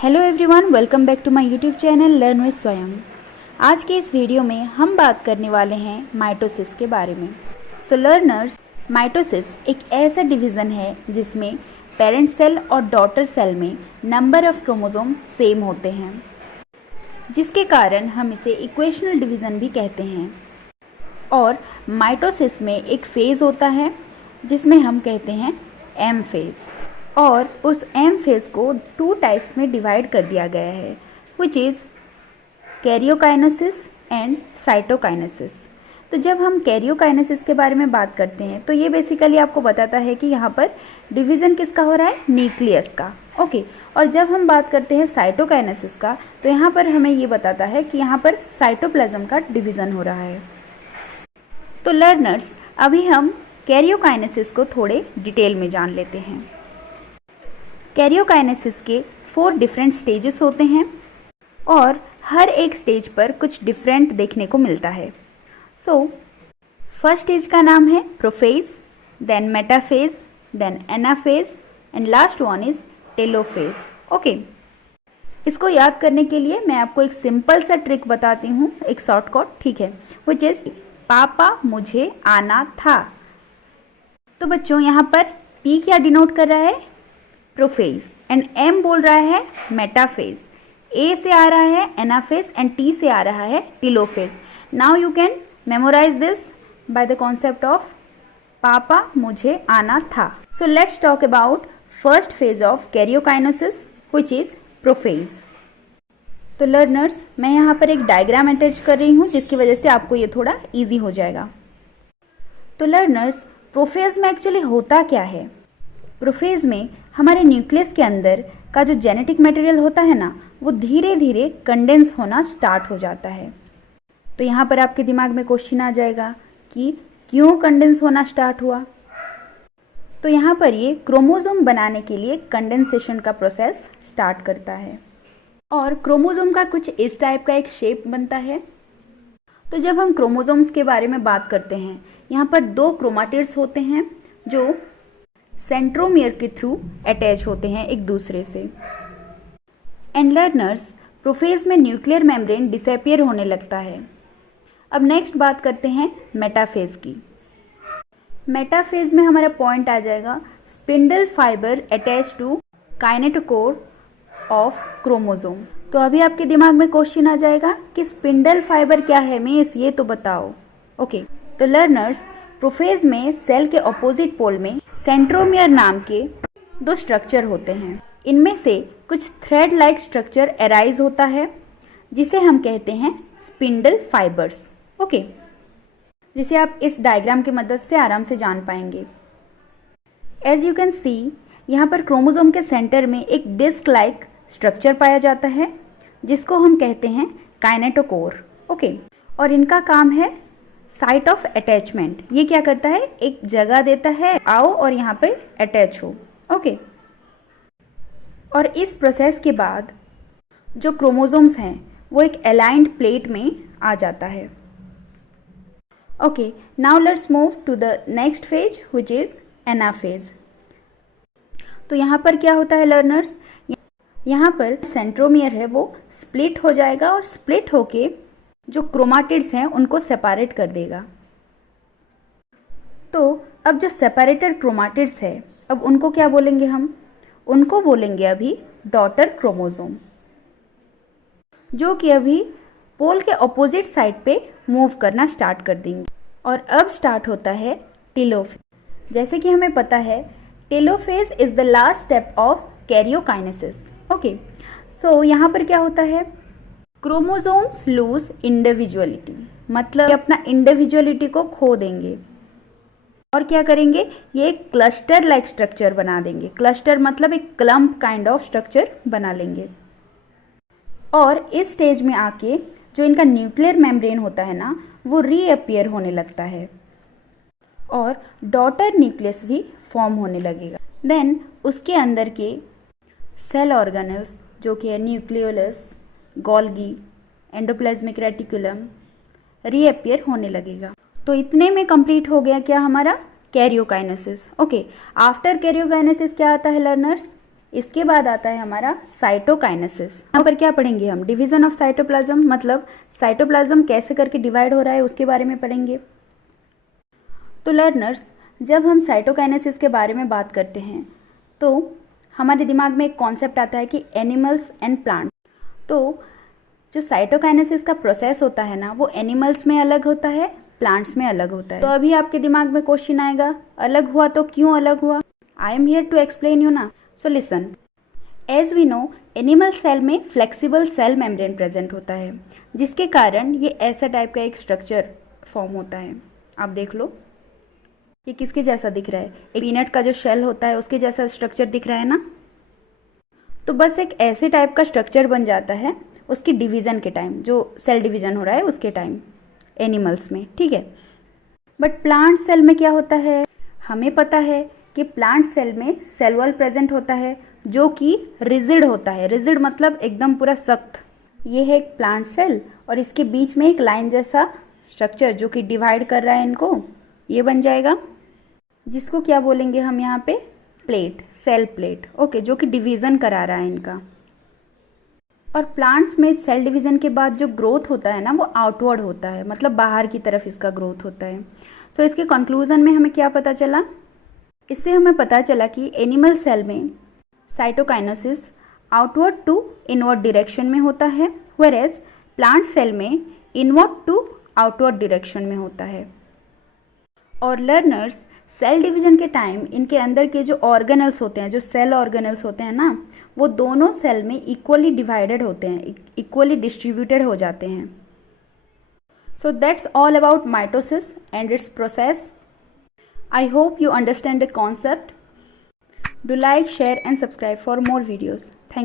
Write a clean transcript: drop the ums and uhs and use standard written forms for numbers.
Hello everyone, welcome back to my YouTube channel learn with Swayam. आज के इस video में हम बात करने वाले हैं माइटोसिस के बारे में। सो लर्नर्स, माइटोसिस एक ऐसा डिवीज़न है जिसमें पेरेंट सेल और डॉटर सेल में नंबर ऑफ क्रोमोसोम सेम होते हैं, जिसके कारण हम इसे इक्वेशनल डिवीज़न भी कहते हैं। और माइटोसिस में एक फेज़ होता है जिसमें हम कहते हैं एम फेज़, और उस एम फेज़ को 2 टाइप्स में डिवाइड कर दिया गया है, which is karyokinesis and cytokinesis. तो जब हम कैरियोकाइनेसिस के बारे में बात करते हैं तो ये बेसिकली आपको बताता है कि यहाँ पर डिवीज़न किसका हो रहा है, न्यूक्लियस का। ओके, और जब हम बात करते हैं साइटोकाइनेसिस का तो यहाँ पर हमें ये बताता है कि यहाँ पर साइटोप्लाज्म का डिवीज़न हो रहा है। तो लर्नर्स, अभी हम कैरियोकाइनेसिस को थोड़े डिटेल में जान लेते हैं। कैरियोकाइनेसिस के 4 डिफरेंट स्टेजेस होते हैं और हर एक स्टेज पर कुछ डिफरेंट देखने को मिलता है। फर्स्ट स्टेज का नाम है prophase, then metaphase, then anaphase and last one is telophase. Okay, इसको याद करने के लिए मैं आपको एक सिंपल सा ट्रिक बताती हूँ, एक शॉर्टकट, ठीक है, विच इज पापा मुझे आना था। तो बच्चों, यहाँ पर पी क्या डिनोट कर रहा है, प्रोफेज, एंड एम बोल रहा है मेटाफेज, ए से आ रहा है एनाफेज एंड टी से आ रहा है telophase. Now you can memorise this by the concept of पापा मुझे आना था। So let's talk about first phase of karyokinesis which is prophase. तो लर्नर्स, मैं यहाँ पर एक डायग्राम अटैच कर रही हूँ जिसकी वजह से आपको ये थोड़ा ईजी हो जाएगा। तो लर्नर्स, प्रोफेज में एक्चुअली होता क्या है? प्रोफेज में हमारे न्यूक्लियस के अंदर का जो जेनेटिक मटेरियल होता है ना, वो धीरे धीरे कंडेंस होना स्टार्ट हो जाता है। तो यहाँ पर आपके दिमाग में क्वेश्चन आ जाएगा कि क्यों कंडेंस होना स्टार्ट हुआ? तो यहाँ पर ये क्रोमोसोम बनाने के लिए कंडेंसेशन का प्रोसेस स्टार्ट करता है और क्रोमोसोम का कुछ इस टाइप का एक शेप बनता है। तो जब हम क्रोमोसोम्स के बारे में बात करते हैं, यहाँ पर 2 क्रोमाटिड्स होते हैं जो सेंट्रोमियर के थ्रू अटैच होते हैं एक दूसरे से। एंड लर्नर्स, प्रोफेज में न्यूक्लियर मेम्ब्रेन डिसअपियर होने लगता है। अब नेक्स्ट बात करते हैं मेटाफेज की। मेटाफेज में हमारा पॉइंट आ जाएगा spindle fibre attach to kinetochore of chromosome. तो अभी आपके दिमाग में क्वेश्चन आ जाएगा कि स्पिंडल फाइबर क्या है मिस, ये तो बताओ। ओके, तो लर्नर्स, प्रोफेज में सेल के ऑपोजिट पोल में सेंट्रोमियर नाम के 2 स्ट्रक्चर होते हैं। इनमें से कुछ थ्रेड लाइक स्ट्रक्चर अराइज होता है जिसे हम कहते हैं स्पिंडल फाइबर्स। ओके, जिसे आप इस डायग्राम की मदद से आराम से जान पाएंगे। एज यू कैन सी, यहाँ पर क्रोमोसोम के सेंटर में एक डिस्क लाइक स्ट्रक्चर पाया जाता है जिसको हम कहते हैं काइनेटोकोर। ओके, और इनका काम है साइट ऑफ अटैचमेंट। ये क्या करता है, एक जगह देता है, आओ और यहाँ पे अटैच हो। ओके, और इस प्रोसेस के बाद जो क्रोमोसोम्स हैं वो एक अलाइंड प्लेट में आ जाता है। Okay, now let's move to the next phase which is anaphase. तो यहाँ पर क्या होता है लर्नर्स, यहाँ पर सेंट्रोमियर है वो स्प्लिट हो जाएगा और स्प्लिट होके जो क्रोमाटिड्स हैं उनको सेपरेट कर देगा। तो अब जो सेपरेटेड क्रोमाटिड्स है, अब उनको क्या बोलेंगे हम? उनको बोलेंगे अभी डॉटर क्रोमोसोम, जो कि अभी पोल के ऑपोजिट साइड पे मूव करना स्टार्ट कर देंगे। और अब स्टार्ट होता है टेलोफेज। जैसे कि हमें पता है, telophase is the last step of karyokinesis. Okay, so यहाँ पर क्या होता है, क्रोमोसोम्स लूज इंडिविजुअलिटी, मतलब अपना इंडिविजुअलिटी को खो देंगे और क्या करेंगे, ये एक क्लस्टर लाइक स्ट्रक्चर बना देंगे। क्लस्टर मतलब एक क्लम्प काइंड ऑफ स्ट्रक्चर बना लेंगे। और इस स्टेज में आके जो इनका न्यूक्लियर मेम्ब्रेन होता है ना, वो रीअपियर होने लगता है और डॉटर न्यूक्लियस भी फॉर्म होने लगेगा। देन उसके अंदर के सेल ऑर्गेनल्स जो कि है nucleolus, Golgi, endoplasmic reticulum, reappear होने लगेगा। तो इतने में कंप्लीट हो गया क्या हमारा कैरियोकाइनेसिस। ओके, आफ्टर कैरियोकाइनेसिस क्या आता है लर्नर्स, इसके बाद आता है हमारा साइटोकाइनेसिस। यहाँ पर क्या पढ़ेंगे हम? डिवीजन ऑफ साइटोप्लाज्म, मतलब साइटोप्लाज्म कैसे करके डिवाइड हो रहा है उसके बारे में पढ़ेंगे। तो लर्नर्स, जब हम साइटोकाइनेसिस के बारे में बात करते हैं तो हमारे दिमाग में एक कॉन्सेप्ट आता है कि एनिमल्स एंड प्लांट। तो जो साइटोकाइनेसिस का प्रोसेस होता है ना, वो एनिमल्स में अलग होता है, प्लांट्स में अलग होता है। तो अभी आपके दिमाग में क्वेश्चन आएगा, अलग हुआ तो क्यों अलग हुआ? I am here to explain you ना। So listen, as we know, animal cell में फ्लेक्सिबल सेल मेम्ब्रेन प्रेजेंट होता है, जिसके कारण ये ऐसा टाइप का एक स्ट्रक्चर फॉर्म होता है। आप देख लो, ये किसके जैसा दिख रहा है? एक पीनट का जो शेल होता है उसके जैसा स्ट्रक्चर दिख रहा है ना। तो बस एक ऐसे टाइप का स्ट्रक्चर बन जाता है उसकी डिवीज़न के टाइम, जो सेल डिवीज़न हो रहा है उसके टाइम एनिमल्स में, ठीक है। बट प्लांट सेल में क्या होता है? हमें पता है कि प्लांट सेल में सेल वॉल प्रेजेंट होता है जो कि रिजिड होता है। रिजिड मतलब एकदम पूरा सख्त। ये है एक प्लांट सेल और इसके बीच में एक लाइन जैसा स्ट्रक्चर जो कि डिवाइड कर रहा है इनको, ये बन जाएगा, जिसको क्या बोलेंगे हम यहाँ पे? प्लेट, सेल प्लेट, ओके, जो कि डिवीज़न करा रहा है इनका। और प्लांट्स में सेल डिवीज़न के बाद जो ग्रोथ होता है ना, वो आउटवर्ड होता है, मतलब बाहर की तरफ इसका ग्रोथ होता है। सो इसके कंक्लूजन में हमें क्या पता चला? इससे हमें पता चला कि एनिमल सेल में cytokinesis outward to inward direction में होता है, व्हेयरएज प्लांट सेल में इनवर्ड टू आउटवर्ड डायरेक्शन में होता है। और लर्नर्स, सेल डिवीजन के टाइम इनके अंदर के जो ऑर्गेनल्स होते हैं, जो सेल ऑर्गेनल्स होते हैं ना, वो दोनों सेल में इक्वली डिवाइडेड होते हैं, इक्वली डिस्ट्रीब्यूटेड हो जाते हैं। So that's all about mitosis and it's process. I hope you understand the concept. Do like, share and subscribe for more videos. Thank you.